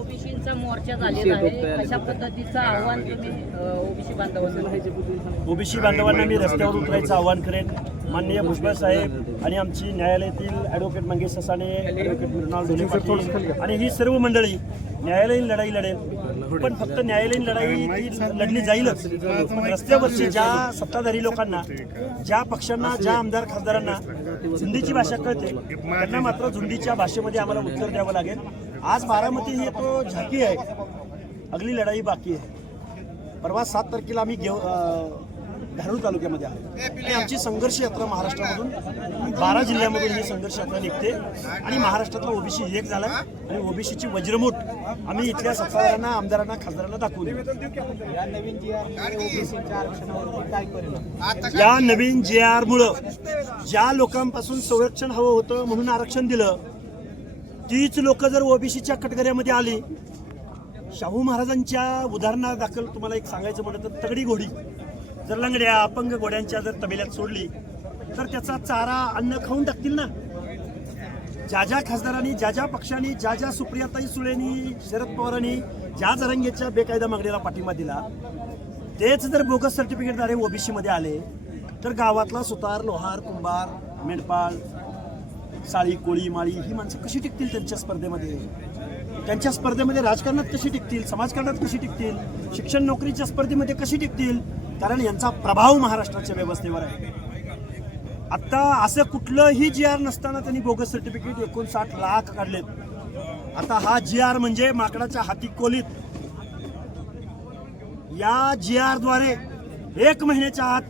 ओबीसीचा मोर्चा झालेला आहे. कशा पद्धतीचं आव्हान तुम्ही ओबीसी बांधवांना ओबीसी बांधवांना मी रस्त्यावर उतरायचं आवाहन करेन. माननीय भुजबळ साहेब आणि आमची न्यायालयातील ॲडव्होकेट मंगेश ससाने ॲडव्होकेट मृणाल ढोले आणि ही सर्व मंडळी न्यायालयीन लढाई लढेल. पण फक्त न्यायालयीन लढाई लढली जाईलच. रस्त्यावरची ज्या सत्ताधारी लोकांना ज्या पक्षांना ज्या आमदार खासदारांना झुंडीची भाषा कळते त्यांना मात्र झुंडीच्या भाषेमध्ये आम्हाला उत्तर द्यावं लागेल. आज बारामती ही तो झाकी आहे. अगली लढाई बाकी आहे. परवा सात तारखेला आम्ही घेऊ अं, धारूर तालुक्यामध्ये आहे आणि आमची संघर्ष यात्रा महाराष्ट्रामधून बारा जिल्ह्यामधून ही संघर्ष यात्रा निघते. आणि महाराष्ट्रातला ओबीसी एक झाला आणि ओबीसीची वज्रमूठ आम्ही इथल्या सत्ताधाऱ्यांना आमदारांना खासदारांना दाखवून देऊ. या नवीन जी आर ओबीसीच्या आरक्षणावरती काय परिणाम? या नवीन जे आर मुळे ज्या लोकांपासून संरक्षण हवं होतं म्हणून आरक्षण दिलं तीच लोक जर ओबीसीच्या कटकऱ्यामध्ये आली शाहू महाराजांच्या उदाहरणा दाखल तुम्हाला एक सांगायचं म्हणलं तर तगडी घोडी. जर लंगड्या अपंग घोड्यांच्या जर तबेल्यात सोडली तर त्याचा चारा अन्न खाऊन टाकतील ना? ज्या ज्या खासदारांनी ज्या ज्या पक्षांनी ज्या ज्या सुप्रियाताई सुळेंनी शरद पवारांनी ज्या जरंगेच्या बेकायदा मागणीला पाठिंबा दिला तेच जर बोगस सर्टिफिकेटद्वारे ओबीसी मध्ये आले तर गावातला सुतार लोहार कुंभार मेंढपाळ साळी कोळी माळी ही माणसं कशी टिकतील त्यांच्या स्पर्धेमध्ये? त्यांच्या स्पर्धेमध्ये राजकारणात कशी टिकतील? समाजकारणात कशी टिकतील? शिक्षण नोकरीच्या स्पर्धेमध्ये कशी टिकतील? कारण यांचा प्रभाव महाराष्ट्राच्या व्यवस्थेवर आहे. आता असं कुठलंही जी आर नसताना त्यांनी बोगस सर्टिफिकेट एकोणसाठ लाख काढलेत. आता हा जी आर म्हणजे माकडाच्या हाती कोलीत. या जी आरद्वारे एक महिन्याच्या आत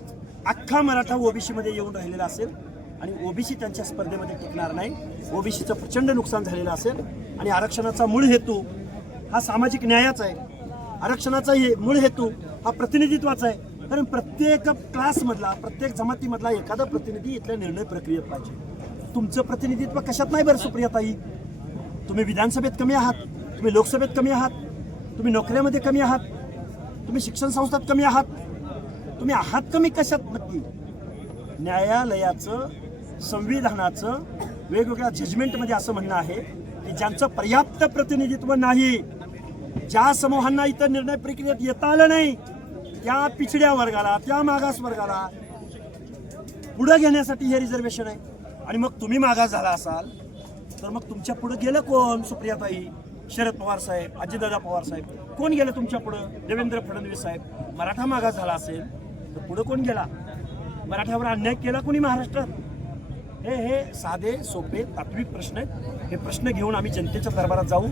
अख्खा मराठा ओबीसी मध्ये येऊन राहिलेला असेल आणि ओबीसी त्यांच्या स्पर्धेमध्ये टिकणार नाही. ओबीसीचं प्रचंड नुकसान झालेलं असेल आणि आरक्षणाचा मूळ हेतू हा सामाजिक न्यायाचा आहे. आरक्षणाचा हे मूळ हेतू हा प्रतिनिधित्वाचा आहे. कारण प्रत्येक क्लासमधला प्रत्येक जमातीमधला एखादा प्रतिनिधी इथल्या निर्णय प्रक्रियेत पाहिजे. तुमचं प्रतिनिधित्व कशात नाही बरं सुप्रियाताई तुम्ही विधानसभेत कमी आहात तुम्ही लोकसभेत कमी आहात तुम्ही नोकऱ्यामध्ये कमी आहात तुम्ही शिक्षण संस्थात कमी आहात तुम्ही आहात कमी कशात नक्की? न्यायालयाचं संविधानाचं वेगवेगळ्या जजमेंटमध्ये असं म्हणणं आहे की ज्यांचं पर्याप्त प्रतिनिधित्व नाही ज्या समूहांना इतर निर्णय प्रक्रियेत येता आलं नाही त्या पिछड्या वर्गाला त्या मागास वर्गाला पुढं घेण्यासाठी हे रिझर्वेशन आहे. आणि मग तुम्ही मागास झाला असाल तर मग तुमच्या पुढं गेलं कोण? सुप्रियाताई शरद पवार साहेब अजितदादा पवार साहेब. कोण गेलं तुमच्या पुढं? देवेंद्र फडणवीस साहेब. मराठा मागास झाला असेल तर पुढं कोण गेला? मराठ्यावर अन्याय केला कोणी महाराष्ट्रात? हे हे साधे सोपे तात्विक प्रश्न आहेत. हे प्रश्न घेऊन आम्ही जनतेच्या दरबारात जाऊ.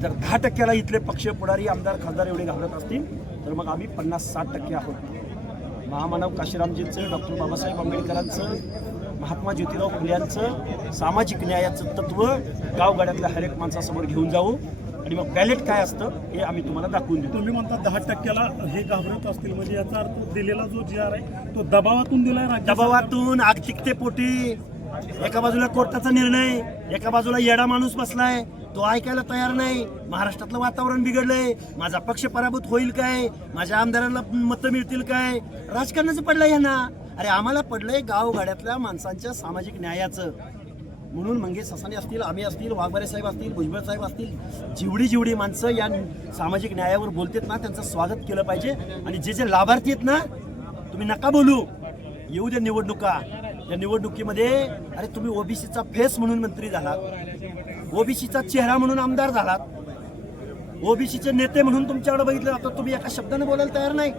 जर दहा टक्क्याला इथले पक्ष पुढारी आमदार खासदार एवढे घाबरत असतील तर मग आम्ही पन्नास साठ टक्के आहोत. महामानव काशीरामजींचं डॉक्टर बाबासाहेब आंबेडकरांचं महात्मा ज्योतिराव फुल्यांचं सामाजिक न्यायाचं तत्व गावगाड्यातल्या हर एक माणसासमोर घेऊन जाऊ. आणि मग बॅलेट काय असतं हे आम्ही तुम्हाला दाखवून देऊ. तुम्ही म्हणता दहा टक्क्याला हे घाबरत असतील म्हणजे याचा अर्थ दिलेला जो जी आर आहे तो दबावातून राज्य दबावातून आर्थिकतेपोटी एका बाजूला कोर्टाचा निर्णय एका बाजूला येडा माणूस बसलाय तो ऐकायला तयार नाही. महाराष्ट्रातलं वातावरण बिघडलंय. माझा पक्ष पराभूत होईल काय? माझ्या आमदारांना मतं मिळतील काय? राजकारणाचं पडलंय ह्यांना अरे आम्हाला पडलंय गावगाड्यातल्या माणसांच्या सामाजिक न्यायाचं. म्हणून मंगेश ससाने असतील आम्ही असतील वाघबारे साहेब असतील भुजबळ साहेब असतील जेवढी जेवढी माणसं या सामाजिक न्यायावर बोलतात ना त्यांचं स्वागत केलं पाहिजे. आणि जे जे लाभार्थी आहेत ना तुम्ही नका बोलू. येऊ द्या निवडणुका. या निवडणुकीमध्ये अरे तुम्ही ओबीसीचा फेस म्हणून मंत्री झालात. ओबीसीचा चेहरा म्हणून आमदार झालात. ओबीसीचे नेते म्हणून तुमच्याकडे बघितलं जातं तुम्ही एका शब्दाने बोलायला तयार नाही.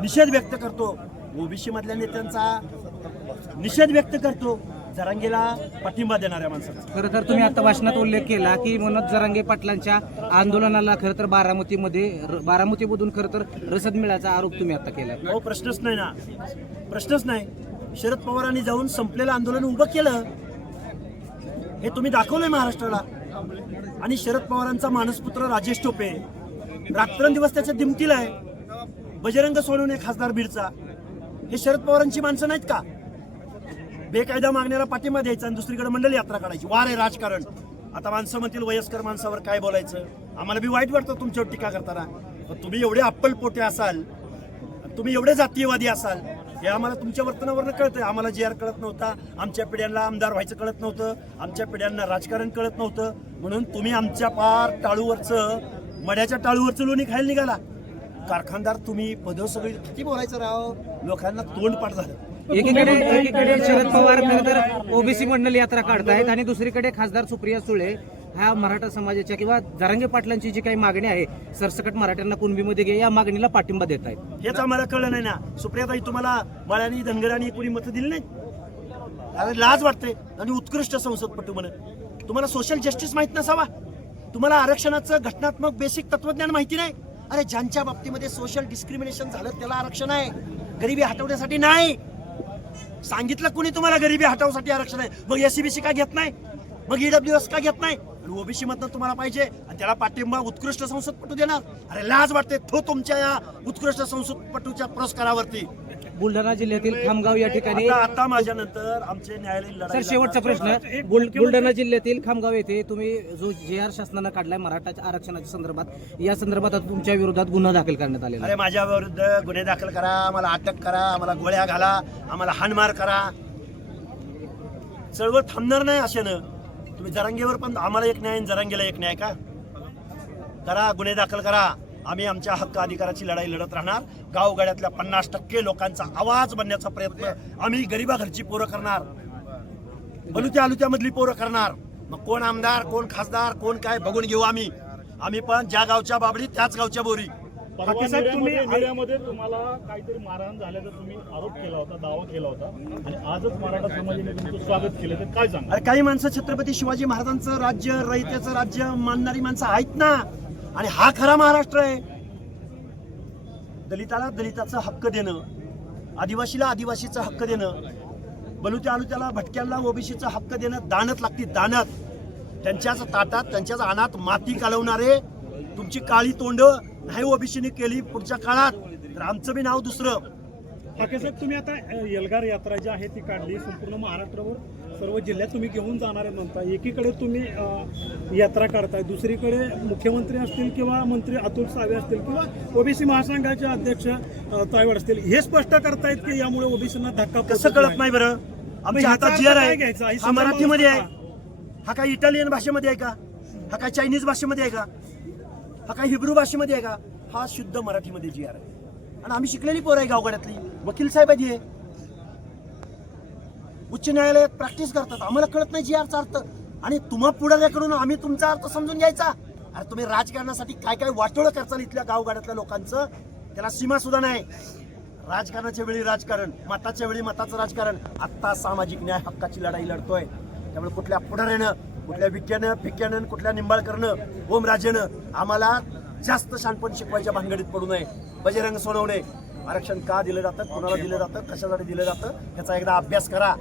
निषेध व्यक्त करतो. ओबीसी मधल्या नेत्यांचा निषेध व्यक्त करतो. जरांगीला पाठिंबा देणाऱ्या माणसाचा. खरं तर तुम्ही आता भाषणात उल्लेख केला की मनोज जरांगे पाटलांच्या आंदोलनाला खरं तर बारामतीमध्ये बारामतीमधून खरं तर रसद मिळायचा आरोप तुम्ही आता केला हो प्रश्नच नाही ना. प्रश्नच नाही. शरद पवारांनी जाऊन संपलेलं आंदोलन उभं केलं हे तुम्ही दाखवलंय महाराष्ट्राला. आणि शरद पवारांचा मानसपुत्र राजेश टोपे रात्रंदिवस त्याच्या दिमतीला आहे. बजरंग सोनवणे खासदार बीडचा. हे शरद पवारांची माणसं नाहीत का? बेकायदा मागण्याला पाठिंबा द्यायचा आणि दुसरीकडे मंडल यात्रा काढायची. वार आहे राजकारण. आता माणसं म्हणतील वयस्कर माणसावर काय बोलायचं? आम्हाला बी वाईट वाटतं तुमच्यावर टीका करताना. पण तुम्ही एवढे अप्पल पोटे असाल तुम्ही एवढे जातीयवादी असाल हे आम्हाला तुमच्या वर्तनावरनं कळतंय. आम्हाला जे आर कळत नव्हता आमच्या पिढ्यांना आमदार व्हायचं कळत नव्हतं आमच्या पिढ्यांना राजकारण कळत नव्हतं. म्हणून तुम्ही आमच्या पार टाळूवरचं मड्याच्या टाळूवरचं लोणी खायला निघाला. कारखानदार तुम्ही पद सगळी किती बोलायचं राव? लोकांना तोंड पाठ झालं. एकीकडे एकीकडे शरद पवार खरं तर ओबीसी मंडल यात्रा काढतायत आणि दुसरीकडे खासदार सुप्रिया सुळे ह्या मराठा समाजाच्या किंवा जरांगे पाटलांची जी काही मागणी आहे सरसकट मराठ्यांना कुणबीमध्ये घे या मागणीला पाठिंबा देत आहेत. हेच आम्हाला कळलं नाही ना. सुप्रियाताई तुम्हाला मळ्यानी धनगरांनी कोणी मतं दिली नाही अरे लाज वाटते. आणि उत्कृष्ट संसदपटू म्हणत तुम्हाला सोशल जस्टिस माहीत नसावा. तुम्हाला आरक्षणाचं घटनात्मक बेसिक तत्वज्ञान माहिती नाही. अरे ज्यांच्या बाबतीमध्ये सोशल डिस्क्रिमिनेशन झालं त्याला आरक्षण आहे. गरिबी हटवण्यासाठी नाही. सांगितलं कुणी तुम्हाला गरिबी हटवण्यासाठी आरक्षण आहे? मग एसीबीसी का घेत नाही? मग ईडब्ल्यू एस का घेत नाही? ओबीसी मधनं तुम्हाला पाहिजे. आणि त्याला पाठिंबा उत्कृष्ट संसदपटू देणार. अरे लाज वाटते तो तुमच्या या उत्कृष्ट संसदपटूच्या पुरस्कारावरती. बुलढाणा जिल्ह्यातील खामगाव या ठिकाणी आता आता माझ्या नंतर आमचे न्यायालयीन सर लढाई शेवटचा प्रश्न. बुल- बुलढाणा जिल्ह्यातील खामगाव येथे तुम्ही जो जे आर शासनानं काढलाय मराठा आरक्षणाच्या संदर्भात या संदर्भात आता तुमच्या विरोधात गुन्हा दाखल करण्यात आलेला आहे. अरे माझ्या विरुद्ध गुन्हे दाखल करा आम्हाला अटक करा आम्हाला गोळ्या घाला आम्हाला हाणमार करा. चळवळ थांबणार नाही अशानं. तुम्ही जरांगेवर पण आम्हाला एक न्याय आणि जरांगेला एक न्याय का? करा गुन्हे दाखल करा. आम्ही आमच्या हक्क अधिकाराची लढाई लढत राहणार. गावगाड्यातल्या पन्नास टक्के लोकांचा आवाज बनण्याचा प्रयत्न आम्ही गरीबा घरची पोरं करणार. बलुत्या अलुत्यामधली पोरं करणार. मग कोण आमदार कोण खासदार कोण काय बघून घेऊ आम्ही. आम्ही पण ज्या गावच्या बाबडी त्याच गावच्या बोरी. साहेब, तुम्ही- तुम्हाला काहीतरी मारहाण झाल्याचा तुम्ही आरोप केला होता दावा केला होता. आणि आजच मराठा समाजाने तुमचं स्वागत केलं तर काय सांगा अरे काही माणसं छत्रपती शिवाजी महाराजांचं राज्य रयतेचं राज्य मानणारी माणसं आहेत ना. आणि हा खरा महाराष्ट्र आहे. दलिताला दलिताचा हक्क देणं आदिवासीला आदिवासीचा हक्क देणं बलुत्या आलुत्याला भटक्यांना ओबीसीचा हक्क देणं दानत लागते दानत. त्यांच्याच ताटात त्यांच्याच अनात माती कालवणारे तुमची काळी तोंड नाही ओबीसीने केली पुढच्या काळात तर आमचं बी नाव दुसरं. साहेब तुम्ही आता अ, एल्गार यात्रा जी आहे ती काढली संपूर्ण महाराष्ट्रावर सर्व जिल्ह्यात तुम्ही घेऊन जाणार आहे म्हणता एकीकडे तुम्ही यात्रा काढताय दुसरीकडे मुख्यमंत्री असतील किंवा मंत्री अतुल सावे असतील किंवा ओबीसी महासंघाचे अध्यक्ष तायवाड असतील हे स्पष्ट करतायत की यामुळे ओबीसीना धक्का कसं कळत नाही. बरं? आमच्या ह्याचा हातात जी आर अर्थ काय आहे? ही मराठीमध्ये आहे. हा काय इटालियन भाषेमध्ये आहे का? हा काय चायनीज भाषेमध्ये आहे का? हा काय हिब्रू भाषेमध्ये आहे का? हा शुद्ध मराठीमध्ये जी आर आहे. आणि आम्ही शिकलेली पोरं आहे गावगाड्यातली. वकील साहेब आहे उच्च न्यायालयात प्रॅक्टिस करतात. आम्हाला कळत नाही जी आरचा अर्थ. आणि तुम्हा पुढाऱ्याकडून आम्ही तुमचा अर्थ समजून घ्यायचा. अरे तुम्ही राजकारणासाठी काय काय वाटोळं करताल इथल्या गावगाड्यातल्या लोकांचं? त्याला सीमा सुद्धा नाही. राजकारणाच्या वेळी राजकारण मताच्या वेळी मताचं राजकारण. आत्ता सामाजिक न्याय हक्काची लढाई लढतोय. त्यामुळे कुठल्या पुढाऱ्यानं कुठल्या विक्यानं फिक्यानं कुठल्या निंबाळकरनं ओमराजेनं आम्हाला जास्त शानपण शिकवायच्या भानगडीत पडू नये. बजरंग सोडवणे आरक्षण का दिलं जातं कोणाला दिलं जातं कशासाठी दिलं जातं ह्याचा एकदा अभ्यास करा.